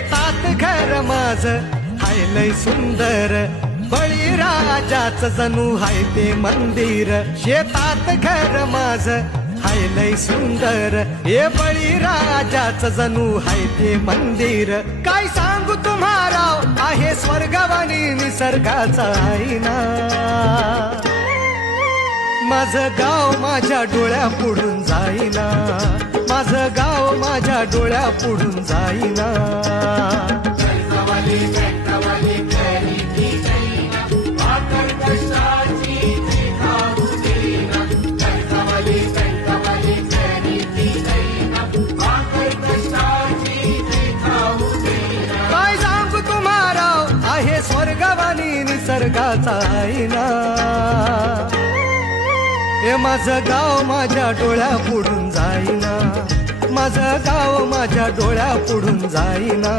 शेतात घर माझ हाय लय सुंदर, बळीराजाच जणू हाय ते मंदिर. शेतात घर माझ हाय लय सुंदर, हे बळीराजाच जणू हाय ते मंदिर. काय सांगू तुम्हाला आहे स्वर्गवाणी निसर्गाचा आईना. माझं गाव माझ्या डोळ्या पुढून जाईना, माझं गाव माझ्या डोळ्या पुढून जाईना. काय सांगू तुम्हाला आहे स्वर्गवाणी निसर्गाचा आईना. हे माझं गाव माझ्या डोळ्या पुढून जाईना, माझं गाव माझ्या डोळ्या पुढून जाईना.